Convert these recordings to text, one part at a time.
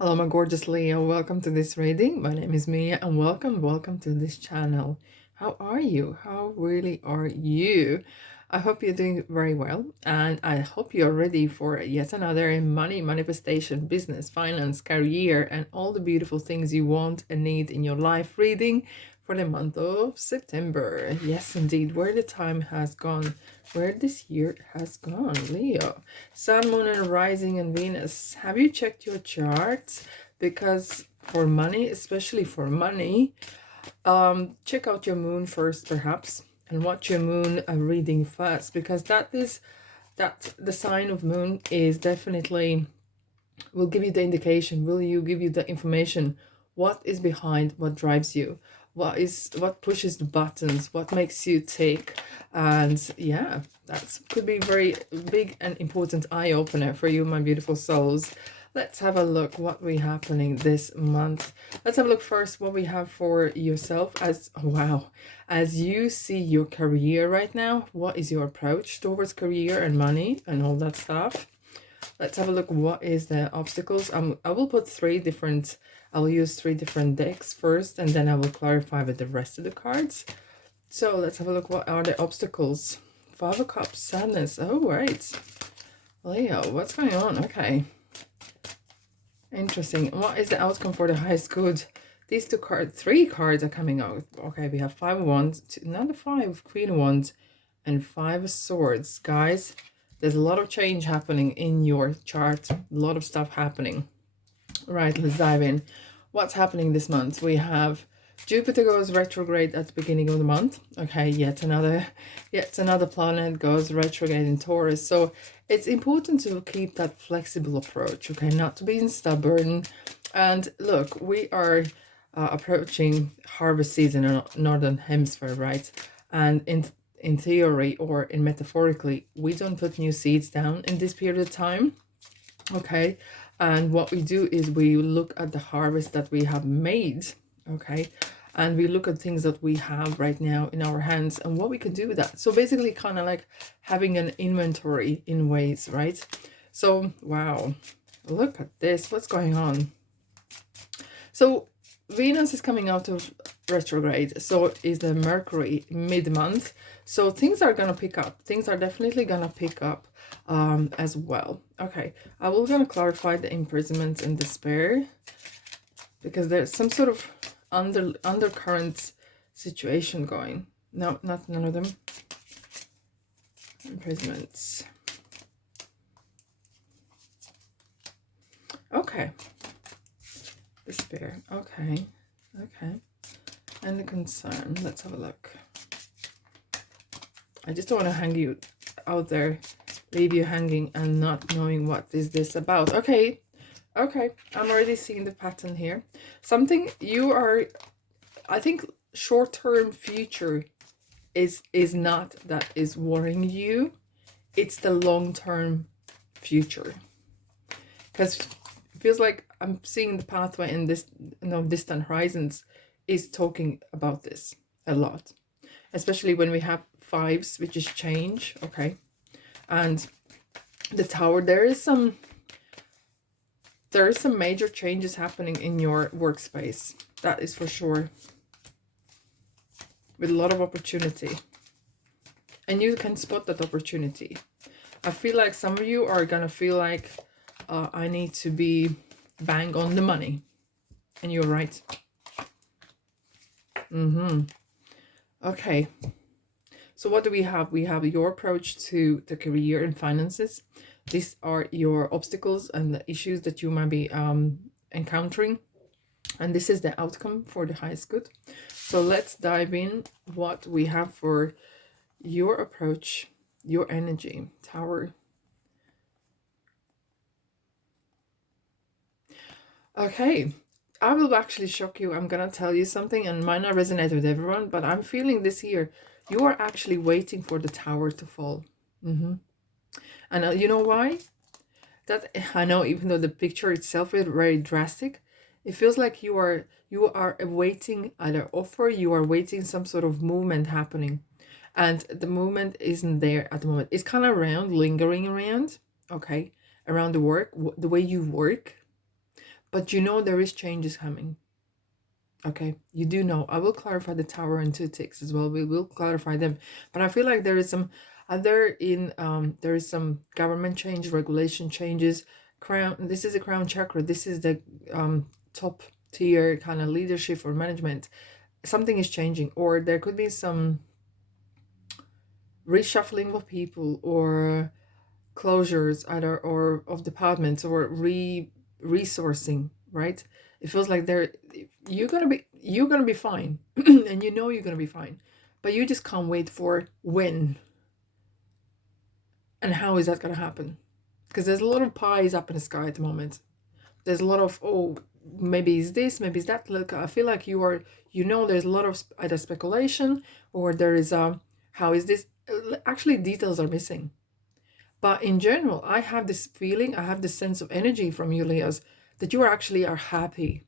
Hello, my gorgeous Leo. Welcome to this reading. My name is Mia, and welcome to this channel. How are you? How really are you? I hope you're doing very well, and I hope you're ready for yet another money manifestation, business, finance, career, and all the beautiful things you want and need in your life reading for the month of September. Yes, indeed, where the time has gone, where this year has gone, Leo. Sun, Moon, and Rising, and Venus. Have you checked your charts? Because for money, especially for money, check out your moon first, perhaps, and watch your moon reading first, because that the sign of moon is definitely will give you the indication. Will you give you the information? What is behind? What drives you? What pushes the buttons? What makes you tick? And yeah, that could be very big and important eye opener for you, my beautiful souls. Let's have a look what we happening this month. Let's have a look first what we have for yourself as wow, as you see your career right now. What is your approach towards career and money and all that stuff? Let's have a look what is the obstacles. I will put I will use three different decks first, and then I will clarify with the rest of the cards. So let's have a look, what are the obstacles? Five of Cups, sadness. Oh, right. Leo, what's going on? Okay. Interesting. What is the outcome for the highest good? These three cards are coming out. Okay, we have Five of Wands, another Five, Queen of Wands, and Five of Swords. Guys, there's a lot of change happening in your chart. A lot of stuff happening. Right, let's dive in. What's happening this month? We have Jupiter goes retrograde at the beginning of the month. Okay, yet another planet goes retrograde in Taurus. So it's important to keep that flexible approach, okay, not to be stubborn. And look, we are approaching harvest season in northern hemisphere, right? And in theory or in metaphorically, we don't put new seeds down in this period of time, okay? And what we do is we look at the harvest that we have made, okay? And we look at things that we have right now in our hands and what we can do with that. So basically kind of like having an inventory in ways, right? So, wow, look at this. What's going on? So Venus is coming out of retrograde. So is the Mercury mid-month. So things are going to pick up. Things are definitely going to pick up as well. Okay, I will gonna clarify the imprisonment and despair, because there's some sort of undercurrent situation going. No, none of them. Imprisonments. Okay. Despair. Okay. And the concern. Let's have a look. I just don't want to hang you out there, leave you hanging and not knowing what is this about. Okay, I'm already seeing the pattern here. Something you are, I think, short-term future is not that is worrying you. It's the long-term future, because it feels like I'm seeing the pathway in this, distant horizons is talking about this a lot, especially when we have fives, which is change. Okay, and the Tower, there is some major changes happening in your workspace, that is for sure, with a lot of opportunity, and you can spot that opportunity. I feel like some of you are gonna feel like I need to be bang on the money, and you're right. Okay, so what do we have? We have your approach to the career and finances. These are your obstacles and the issues that you might be encountering. And this is the outcome for the highest good. So let's dive in what we have for your approach, your energy. Tower. Okay, I will actually shock you. I'm gonna tell you something, and might not resonate with everyone, but I'm feeling this here. You are actually waiting for the tower to fall. And you know why? That I know, even though the picture itself is very drastic, it feels like you are awaiting either offer, you are waiting some sort of movement happening, and the movement isn't there at the moment. It's kind of around, lingering around, okay, around the work, the way you work, but you know there is changes coming. Okay, you do know. I will clarify the Tower and two ticks as well. We will clarify them, but I feel like there is some there is some government change, regulation changes. Crown. This is a crown chakra. This is the top tier kind of leadership or management. Something is changing, or there could be some reshuffling of people, or closures either, or of departments, or resourcing, right? It feels like you're gonna be fine. And you know you're gonna be fine, but you just can't wait for when and how is that gonna happen, because there's a lot of pies up in the sky at the moment. There's a lot of, oh, maybe it's this, maybe it's that. Look, I feel like there's a lot of either speculation, or there is how is this, actually details are missing. But in general, I have this feeling, I have this sense of energy from you, Leos, that you are happy.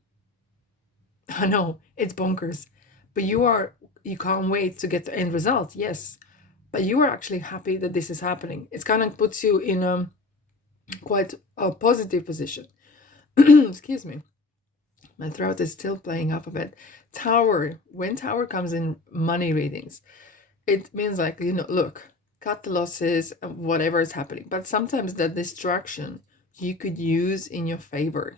I know, it's bonkers. But you can't wait to get the end result, yes. But you are actually happy that this is happening. It kind of puts you in quite a positive position. Excuse me. My throat is still playing up a bit. Tower. When Tower comes in money readings, it means like, look, cut the losses, whatever is happening. But sometimes that distraction you could use in your favor.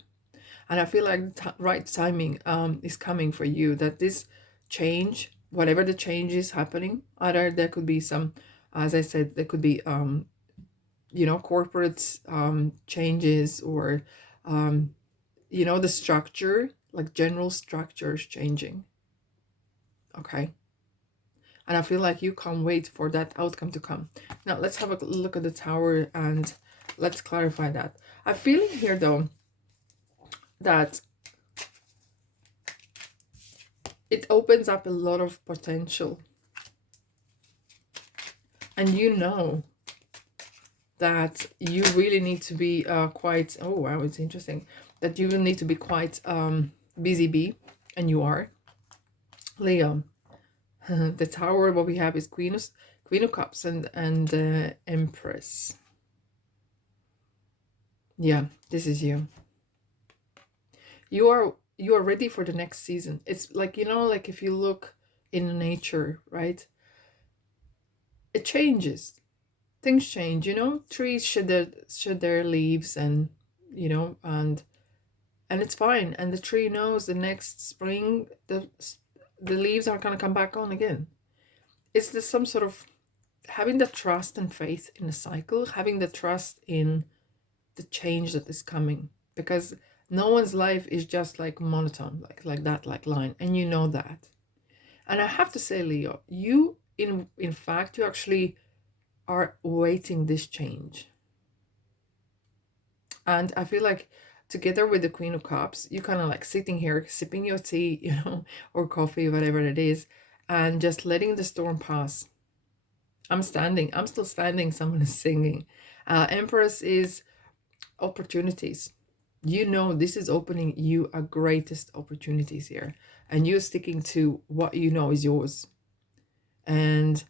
And I feel like the right timing is coming for you, that this change, whatever the change is happening, either there could be some, as I said, there could be, corporate changes, or, the structure, like general structures changing. Okay. And I feel like you can't wait for that outcome to come. Now, let's have a look at the Tower and let's clarify that. I'm feeling here, though, that it opens up a lot of potential. And you know that you really need to be quite, oh wow, it's interesting, that you will need to be quite busy bee, and you are. Leo. The Tower, what we have is Queen of Cups and Empress. Yeah, this is you. You are ready for the next season. It's like, like if you look in nature, right? It changes. Things change, trees shed their leaves, and and it's fine. And the tree knows the next spring the leaves are gonna come back on again. It's just some sort of having the trust and faith in the cycle, having the trust in the change that is coming, because no one's life is just like monotone, like that, like line, and you know that. And I have to say, Leo, you in fact, you actually are waiting this change. And I feel like together with the Queen of Cups, you kind of like sitting here sipping your tea, or coffee, whatever it is, and just letting the storm pass. I'm still standing, someone is singing. Empress is opportunities. This is opening you a greatest opportunities here, and you're sticking to what you know is yours. And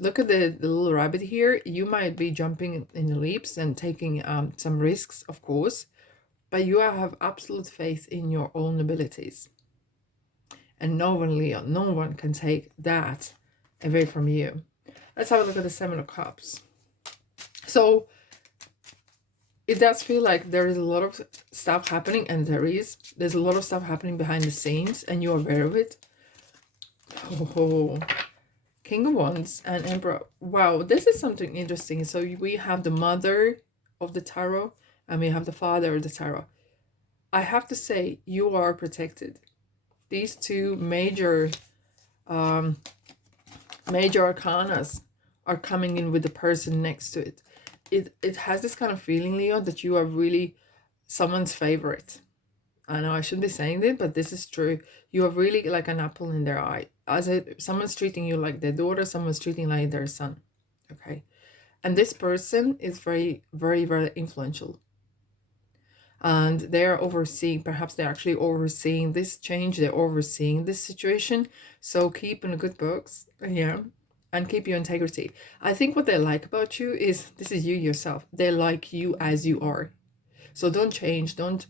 look at the little rabbit here. You might be jumping in the leaps and taking some risks, of course, but you have absolute faith in your own abilities. And no one, Leo, no one can take that away from you. Let's have a look at the Seven of Cups. So it does feel like there is a lot of stuff happening, and there's a lot of stuff happening behind the scenes, and you're aware of it. Oh, King of Wands and Emperor. Wow, this is something interesting. So we have the Mother of the Tarot, and we have the Father of the Tarot. I have to say, you are protected. These two major arcanas are coming in with the person next to it. It has this kind of feeling, Leo, that you are really someone's favorite. I know I shouldn't be saying this, but this is true. You are really like an apple in their eye. Someone's treating you like their daughter, someone's treating like their son. Okay. And this person is very, very, very influential. And they're overseeing, perhaps they're actually overseeing this change, they're overseeing this situation. So keep in the good books, yeah, and keep your integrity. I think what they like about you is, this is you yourself. They like you as you are. So don't change, don't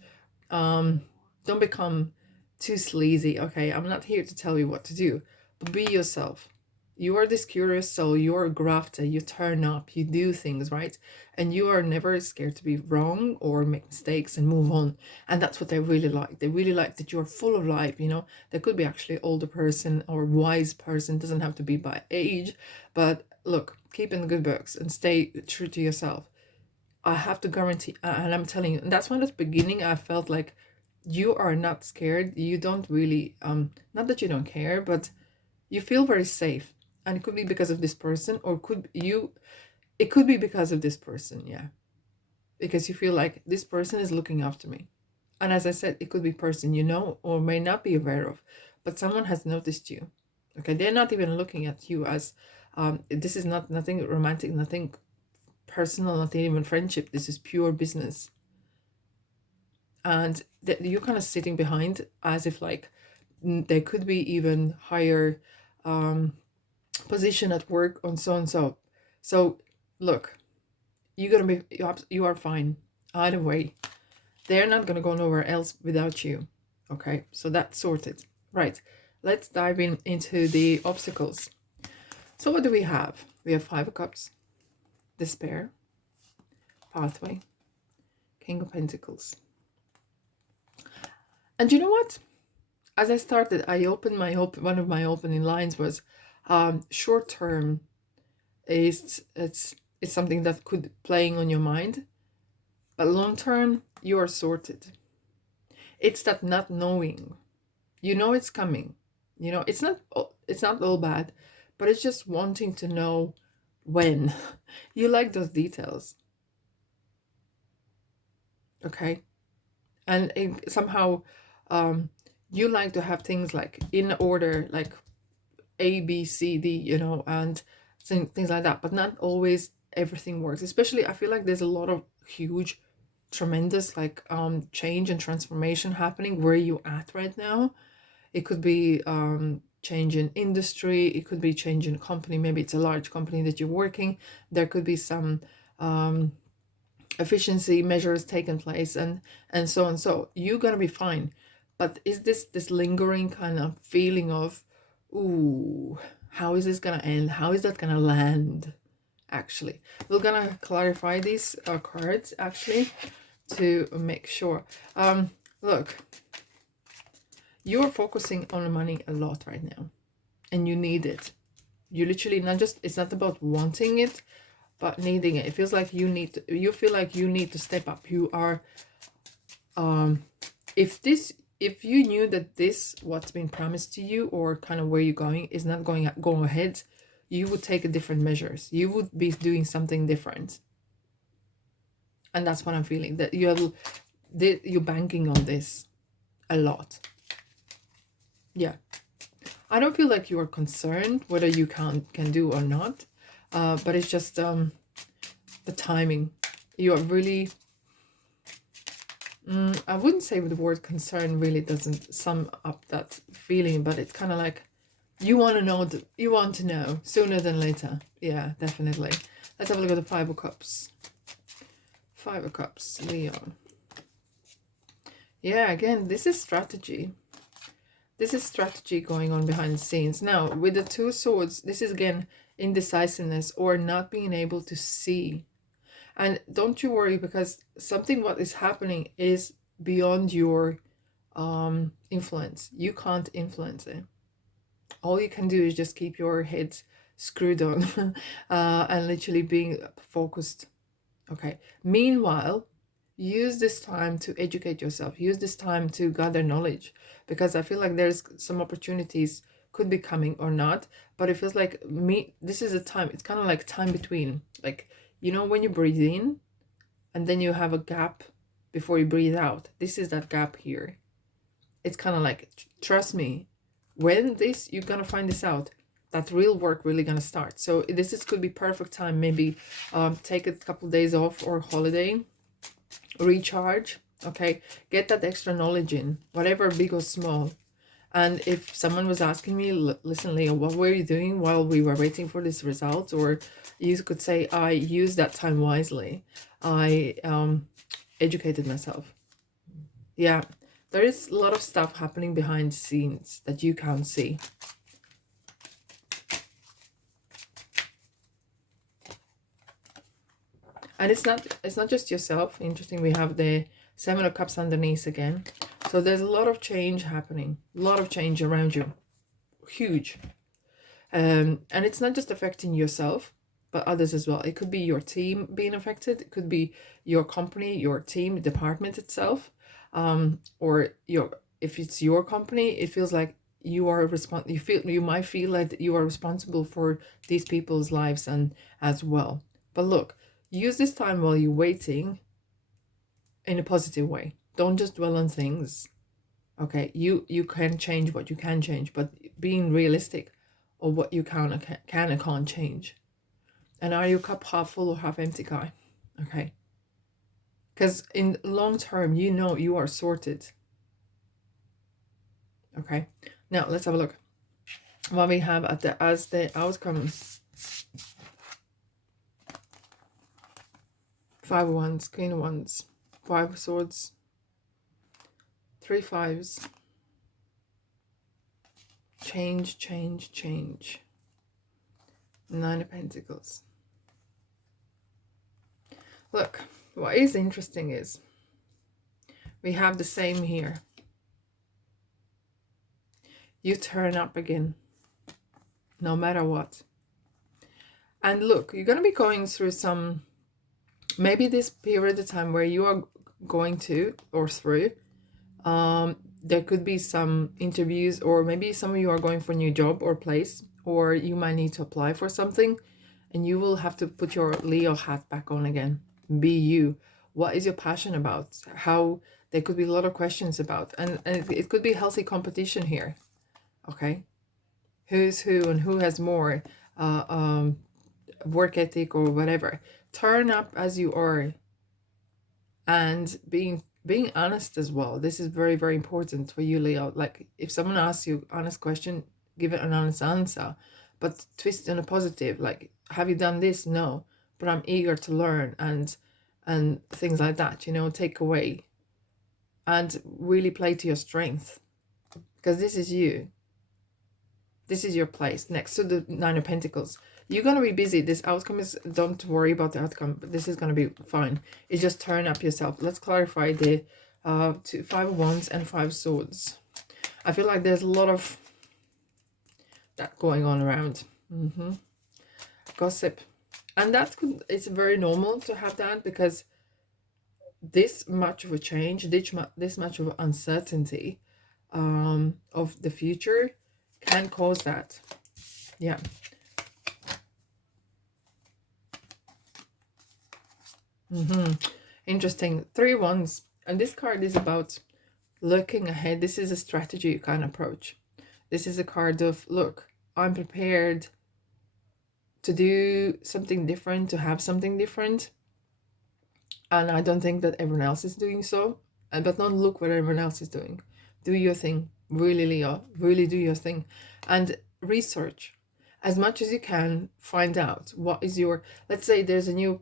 Don't become too sleazy. Okay, I'm not here to tell you what to do, but be yourself. You are this curious soul, you're a grafter, you turn up, you do things, right? And you are never scared to be wrong or make mistakes and move on. And that's what they really like. They really like that you're full of life, you know. There could be actually older person or wise person, doesn't have to be by age, but look, keep in the good books and stay true to yourself. I have to guarantee, and I'm telling you, and that's why at the beginning I felt like you are not scared. You don't really, not that you don't care, but you feel very safe. And it could be because of this person, or it could be because of this person, yeah. Because you feel like this person is looking after me. And as I said, it could be person you know or may not be aware of, but someone has noticed you. Okay, they're not even looking at you as this is not nothing romantic, nothing personal, not even friendship. This is pure business. And you're kind of sitting behind as if like there could be even higher position at work on so and so. So look, you are fine either way. They're not gonna go nowhere else without you. Okay, so that's sorted. Right, let's dive into the obstacles. So what do we have? We have Five of Cups, Despair, Pathway, King of Pentacles. And you know what? As I started, I opened one of my opening lines was short term it's something that could playing on your mind, but long term you are sorted. It's that not knowing. You know it's coming. You know, it's not all bad, but it's just wanting to know when. You like those details. Okay? And somehow you like to have things like in order, like A, B, C, D, you know, and things like that. But not always everything works. Especially, I feel like there's a lot of huge, tremendous like change and transformation happening where you at right now. It could be change in industry. It could be change in company. Maybe it's a large company that you're working. There could be some efficiency measures taking place and so on. So you're gonna be fine. But is this lingering kind of feeling of, ooh, how is this gonna end? How is that gonna land? Actually, we're gonna clarify these cards actually to make sure. Look, you're focusing on money a lot right now, and you need it. You literally not just, it's not about wanting it, but needing it. It feels like you feel like you need to step up. You are if you knew that this what's been promised to you or kind of where you're going is not going ahead, you would take a different measures. You would be doing something different. And that's what I'm feeling, that you're banking on this a lot. Yeah. I don't feel like you are concerned whether you can do or not, but it's just the timing. You are really, I wouldn't say the word concern really doesn't sum up that feeling, but it's kind of like you want to know, you want to know sooner than later. Yeah, definitely. Let's have a look at the Five of Cups. Five of Cups, Leo. Yeah, again, this is strategy. This is strategy going on behind the scenes. Now, with the Two Swords, this is again indecisiveness or not being able to see. And don't you worry, because something what is happening is beyond your influence. You can't influence it. All you can do is just keep your head screwed on and literally being focused. Okay. Meanwhile, use this time to educate yourself. Use this time to gather knowledge, because I feel like there's some opportunities could be coming or not, but it feels like this is a time, it's kind of like time between, like, you know, when you breathe in and then you have a gap before you breathe out. This is that gap here. It's kind of like, trust me, when you're gonna find this out, that real work really gonna start. So could be perfect time. Maybe take a couple days off or holiday, recharge. Okay, get that extra knowledge in, whatever, big or small. And if someone was asking me, listen, Leo, what were you doing while we were waiting for this result? Or you could say, I used that time wisely. I educated myself. Yeah, there is a lot of stuff happening behind the scenes that you can't see. And it's not just yourself. Interesting, we have the Seven of Cups underneath again. So there's a lot of change happening, a lot of change around you, huge. And it's not just affecting yourself, but others as well. It could be your team being affected. It could be your company, your team, department itself, or if it's your company, it feels like you are you might feel like you are responsible for these people's lives and as well. But look, use this time while you're waiting in a positive way. Don't just dwell on things. Okay, you can change what you can change, but being realistic of what you can and can't change. And are you cup half full or half empty guy? Okay, because in long term, you know you are sorted. Okay, now let's have a look. What we have at as the outcome. 5 of Wands, Queen of Wands, 5 of Swords, 3 fives. Change, change, change. 9 of Pentacles. Look, what is interesting is we have the same here. You turn up again, no matter what. And look, you're going to be going through some, maybe this period of time where you are going to, or through, there could be some interviews, or maybe some of you are going for a new job or place, or you might need to apply for something, and you will have to put your Leo hat back on again. Be you. What is your passion about? How, there could be a lot of questions about, and it could be healthy competition here. Okay, who's who and who has more work ethic or whatever. Turn up as you are, and being honest as well. This is very, very important for you, Leo. Like, if someone asks you honest question, give it an honest answer, but twist in a positive. Like, have you done this? No, but I'm eager to learn, and things like that, you know. Take away and really play to your strength, because this is you. This is your place next to the 9 of Pentacles. You're going to be busy. This outcome is, don't worry about the outcome, but this is going to be fine. It's just turn up yourself. Let's clarify the 5 of Wands and 5 Swords. I feel like there's a lot of that going on around. Gossip. And it's very normal to have that, because this much of a change, this much of uncertainty of the future can cause that. Yeah. Interesting. 3 Wands. And this card is about looking ahead. This is a strategy kind of approach. This is a card of, look, I'm prepared to do something different, to have something different. And I don't think that everyone else is doing so. But don't look what everyone else is doing. Do your thing. Really, Leo. Really do your thing. And research as much as you can. Find out what is your, let's say there's a new,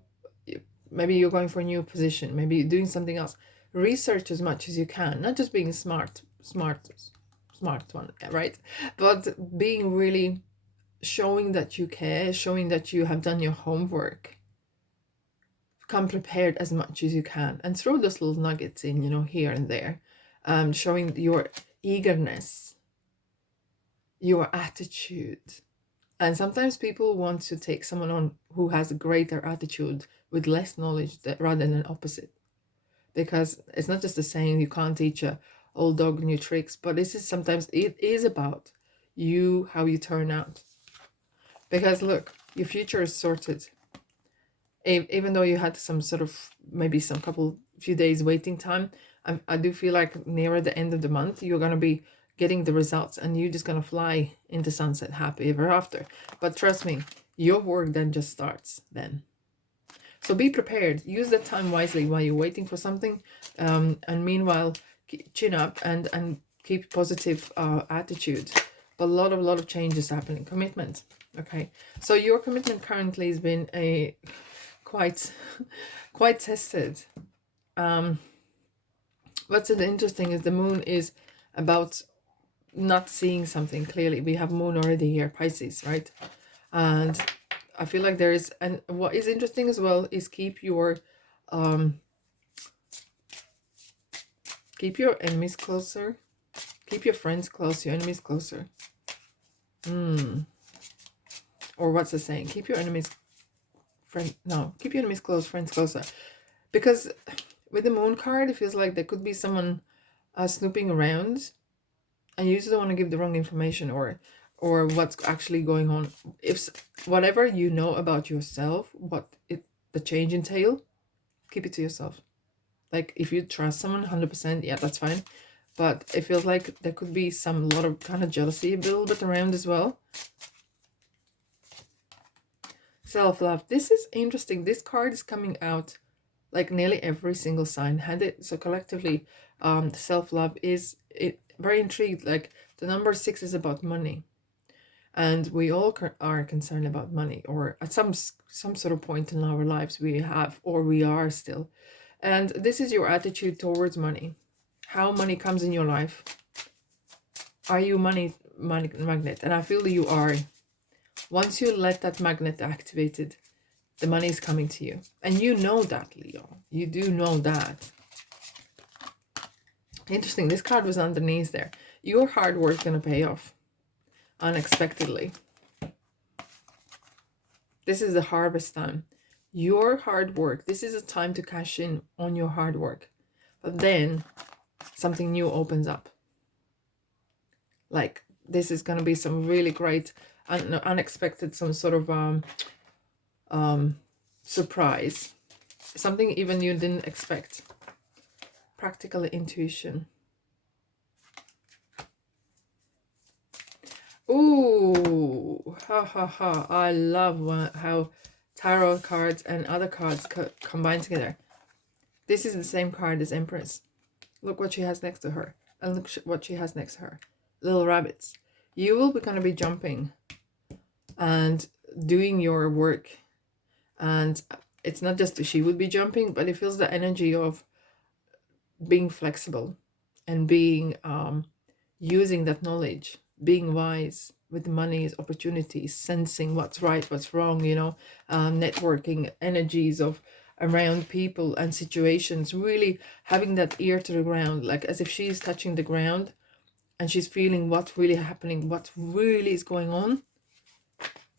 maybe you're going for a new position, maybe you're doing something else. Research as much as you can, not just being smart one, right? But being really, showing that you care, showing that you have done your homework. Come prepared as much as you can, and throw those little nuggets in, you know, here and there, showing your eagerness, your attitude. And sometimes people want to take someone on who has a greater attitude with less knowledge, rather than opposite. Because it's not just the saying, you can't teach a old dog new tricks, but it is about you, how you turn out. Because look, your future is sorted. Even though you had some sort of, maybe some few days waiting time, I do feel like nearer the end of the month, you're going to be getting the results, and you're just going to fly into sunset happy ever after. But trust me, your work then just starts then. So be prepared. Use that time wisely while you're waiting for something. And meanwhile, chin up and keep positive attitude. But a lot of changes happening. Commitment. Okay. So your commitment currently has been quite tested. What's interesting is the moon is about not seeing something clearly. We have moon already here, Pisces, right? And I feel like there is, and what is interesting as well is keep your enemies closer, keep your friends close, your enemies closer. Or what's the saying? Keep your enemies keep your enemies close, friends closer. Because with the moon card, it feels like there could be someone snooping around, and you just don't want to give the wrong information or what's actually going on. If whatever you know about yourself, the change entail, keep it to yourself. Like if you trust someone 100%, yeah, that's fine. But it feels like there could be lot of kind of jealousy a little bit around as well. Self-love. This is interesting. This card is coming out like nearly every single sign had it. So collectively, self-love is very intrigued. Like the number 6 is about money. And we all are concerned about money, or at some sort of point in our lives we have, or we are still. And this is your attitude towards money. How money comes in your life. Are you money magnet? And I feel that you are. Once you let that magnet activated, the money is coming to you. And you know that, Leo. You do know that. Interesting. This card was underneath there. Your hard work is going to pay off unexpectedly. This is the harvest time. Your hard work. This is a time to cash in on your hard work. But then something new opens up. Like this is going to be some really great, unexpected, some sort of surprise. Something even you didn't expect. Practical intuition. Ooh, ha ha ha. I love how tarot cards and other cards combine together. This is the same card as Empress. Look what she has next to her. And look what she has next to her. Little rabbits. You will be going to be jumping and doing your work. And it's not just she would be jumping, but it feels the energy of being flexible and being using that knowledge, being wise with money's opportunities, sensing what's right, what's wrong, you know, networking energies of around people and situations, really having that ear to the ground, like as if she's touching the ground and she's feeling what's really happening, what really is going on.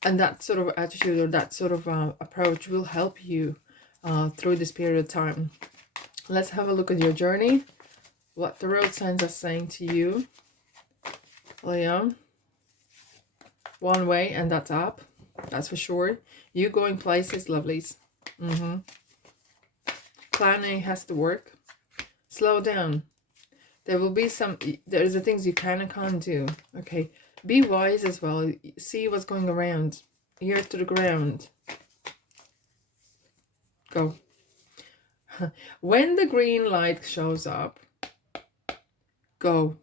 And that sort of attitude or that sort of approach will help you through this period of time. Let's have a look at your journey. What the road signs are saying to you. Leo. One way, and that's up. That's for sure. You going places, lovelies. Plan A has to work. Slow down. There will be there's the things you can and can't do. Okay. Be wise as well. See what's going around. Ear to the ground. Go. When the green light shows up, go.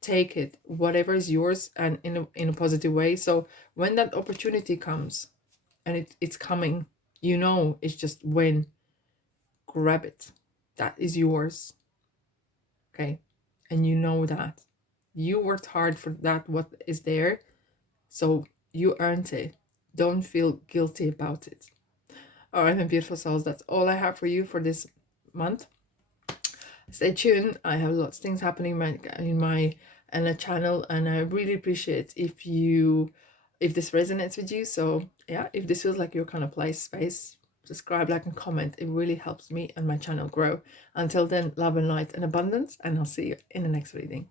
Take it, whatever is yours, and in a positive way. So when that opportunity comes, and it's coming, you know, it's just when. Grab it. That is yours. Okay. And you know that. You worked hard for that, what is there. So you earned it. Don't feel guilty about it. All right, my beautiful souls, that's all I have for you for this month. Stay tuned. I have lots of things happening in my channel, and I really appreciate if this resonates with you. So yeah, if this feels like your kind of space, subscribe, like, and comment. It really helps me and my channel grow. Until then, love and light and abundance, and I'll see you in the next reading.